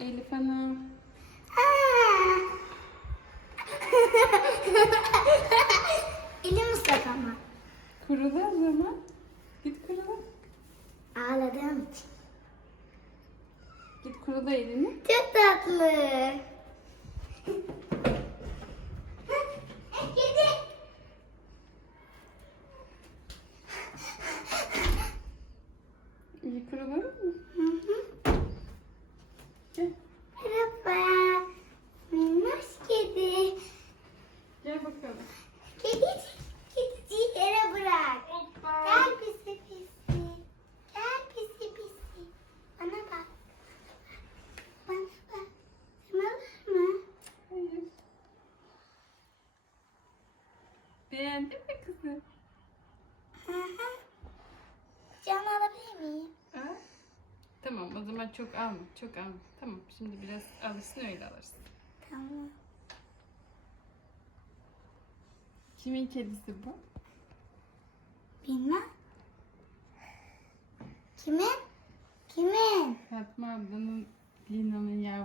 Elif Hanım. Elim ıslak ama. Kurula o zaman. Git kurula. Ağladığım için. Git kurula elini. Çok tatlı. İyi kurulalım mı? Hı hı. Gel. Merhaba. Minnoş kedi. Gel bakalım. Kedicik, kedicik yere bırak. Hoppa. Gel pisi pisi. Gel pisi pisi. Bana bak. Bana bak. Var mı? Hayır. Beğendin mi kızım? Hı. Can alabilir miyim? Ha? Tamam o zaman çok alma. Çok alma. Tamam şimdi biraz alırsın öyle alırsın. Tamam. Kimin kedisi bu? Bilmem. Kimin? Kimin? Fatma ablanın Lina'nın yavrusu.